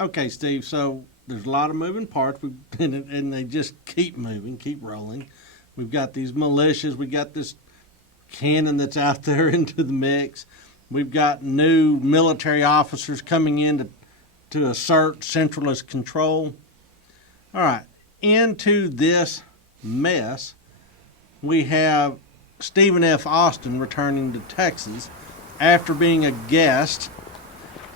Okay, Steve. So there's a lot of moving parts, and they just keep moving, keep rolling. We've got these militias. We got this cannon that's out there into the mix. We've got new military officers coming in to assert centralist control. All right, into this mess, we have Stephen F. Austin returning to Texas after being a guest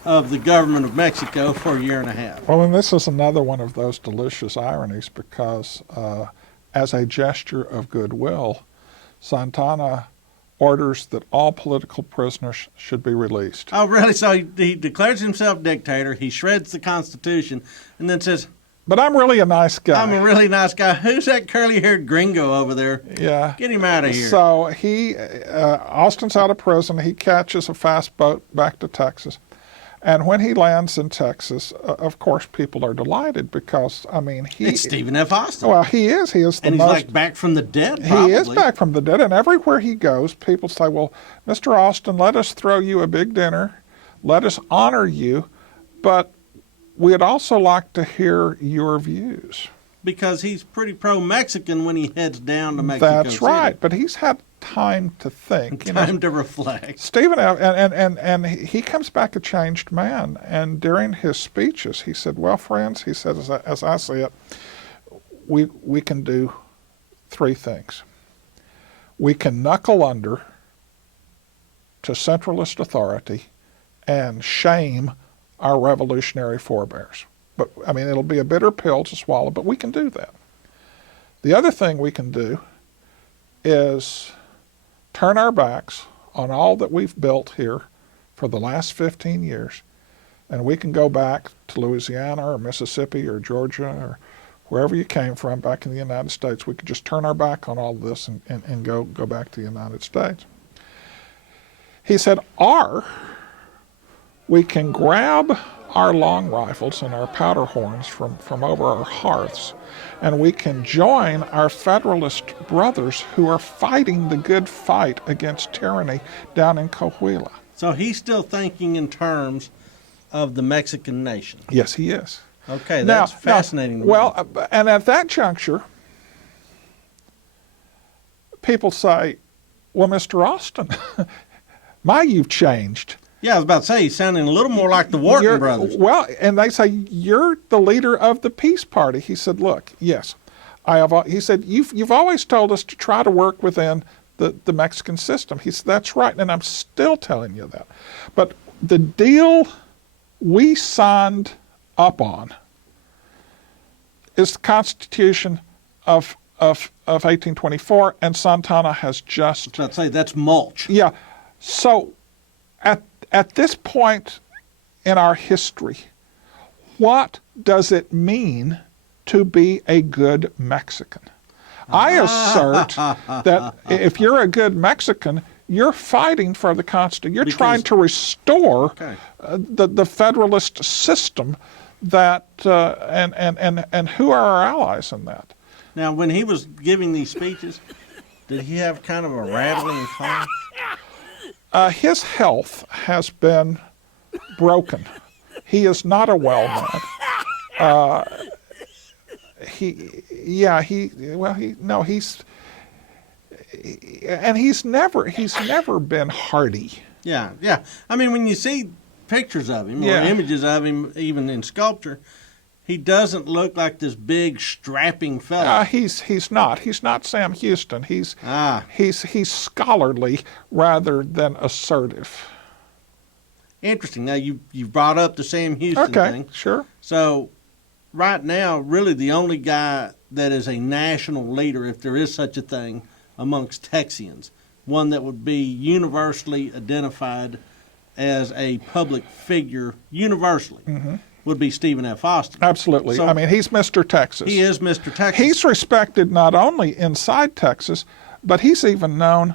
of the government of Mexico for a year and a half. Well, and this is another one of those delicious ironies because as a gesture of goodwill, Santana orders that all political prisoners should be released. Oh, really? So he declares himself dictator, he shreds the Constitution, and then says, but I'm really a nice guy. I'm a really nice guy. Who's that curly-haired gringo over there? Yeah. Get him out of here. So Austin's out of prison. He catches a fast boat back to Texas. And when he lands in Texas, of course, people are delighted because, I mean, it's Stephen F. Austin. Well, he is. He is the and he's most, like back from the dead, probably. He is back from the dead. And everywhere he goes, people say, well, Mr. Austin, let us throw you a big dinner. Let us honor you. But we'd also like to hear your views. Because he's pretty pro-Mexican when he heads down to Mexico That's City. right. But he's had time to think. Time to reflect. Stephen, and he comes back a changed man. And during his speeches, he said, well, friends, he said, as I see it, we can do three things. We can knuckle under to centralist authority and shame our revolutionary forebears. But, I mean, it'll be a bitter pill to swallow, but we can do that. The other thing we can do is turn our backs on all that we've built here for the last 15 years, and we can go back to Louisiana or Mississippi or Georgia or wherever you came from back in the United States. We could just turn our back on all this and go back to the United States. He said, or we can grab our long rifles and our powder horns from over our hearths, and we can join our Federalist brothers who are fighting the good fight against tyranny down in Coahuila. So he's still thinking in terms of the Mexican nation. Yes, he is. Okay, that's fascinating. Well, and at that juncture, people say, well, Mr. Austin, you've changed. Yeah, I was about to say, he's sounding a little more like the Wharton brothers. Well, and they say, you're the leader of the Peace Party. He said, look, yes, I have. He said, you've always told us to try to work within the Mexican system. He said, that's right, and I'm still telling you that. But the deal we signed up on is the Constitution of 1824, and Santana has just... I'd say that's mulch. Yeah. So at this point in our history, what does it mean to be a good Mexican? I assert that if you're a good Mexican, you're fighting for the Constitution. You're trying to restore the Federalist system that, and who are our allies in that? Now, when he was giving these speeches, did he have kind of a rattling cough? His health has been broken. He is not a well man. He's never been hardy. Yeah. I mean, when you see pictures of him or images of him, even in sculpture, he doesn't look like this big strapping fella. He's not. He's not Sam Houston. He's scholarly rather than assertive. Interesting. Now you brought up the Sam Houston thing. Okay, sure. So right now, really the only guy that is a national leader, if there is such a thing, amongst Texians, one that would be universally identified as a public figure universally. Mm-hmm. Would be Stephen F. Austin. Absolutely. So, I mean, he's Mr. Texas. He is Mr. Texas. He's respected not only inside Texas, but he's even known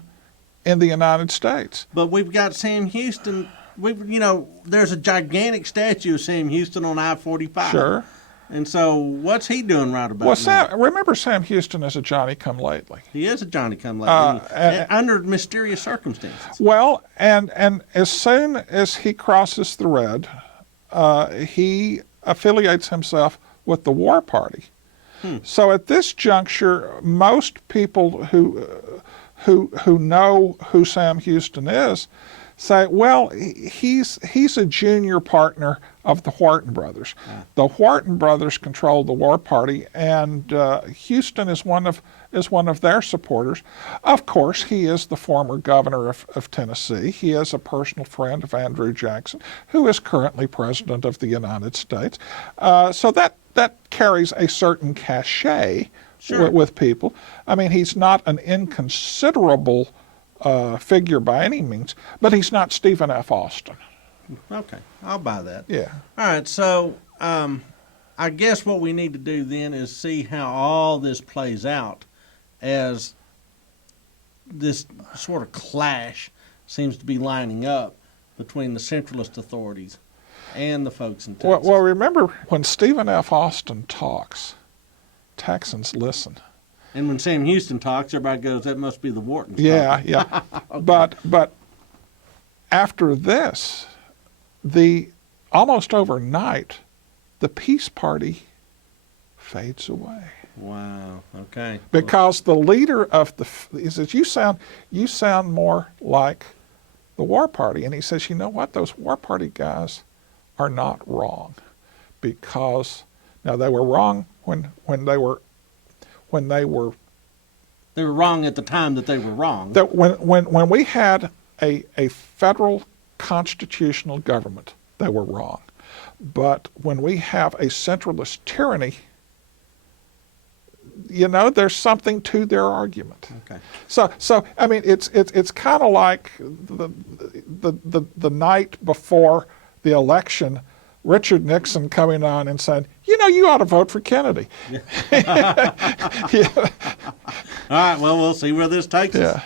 in the United States. But we've got Sam Houston. There's a gigantic statue of Sam Houston on I-45. Sure. And so what's he doing right about now? Remember Sam Houston as a Johnny-come-lately. He is a Johnny-come-lately, under mysterious circumstances. Well, and as soon as he crosses the red, he affiliates himself with the War Party. So at this juncture, most people who know who Sam Houston is say, well, he's a junior partner of the Wharton brothers. Yeah. The Wharton brothers control the War Party, and Houston is one of their supporters. Of course, he is the former governor of Tennessee. He is a personal friend of Andrew Jackson, who is currently president of the United States. So that carries a certain cachet with people. I mean, he's not an inconsiderable figure by any means, but he's not Stephen F. Austin. Okay, I'll buy that. Yeah. All right, so I guess what we need to do then is see how all this plays out as this sort of clash seems to be lining up between the centralist authorities and the folks in Texas. Well, remember, when Stephen F. Austin talks, Texans listen. And when Sam Houston talks, everybody goes, that must be the Whartons. Yeah, yeah. Okay. But after this, almost overnight, the Peace Party fades away. Wow. Okay. Because the leader of he says, you sound more like the War Party. And he says, you know what? Those War Party guys are not wrong, because now they were wrong when they were wrong at the time that they were wrong. That when we had a federal constitutional government, they were wrong. But when we have a centralist tyranny, you know, there's something to their argument. Okay. So I mean, it's kind of like the night before the election, Richard Nixon coming on and saying, you know, you ought to vote for Kennedy. Yeah. Yeah. All right, well, we'll see where this takes us. Yeah.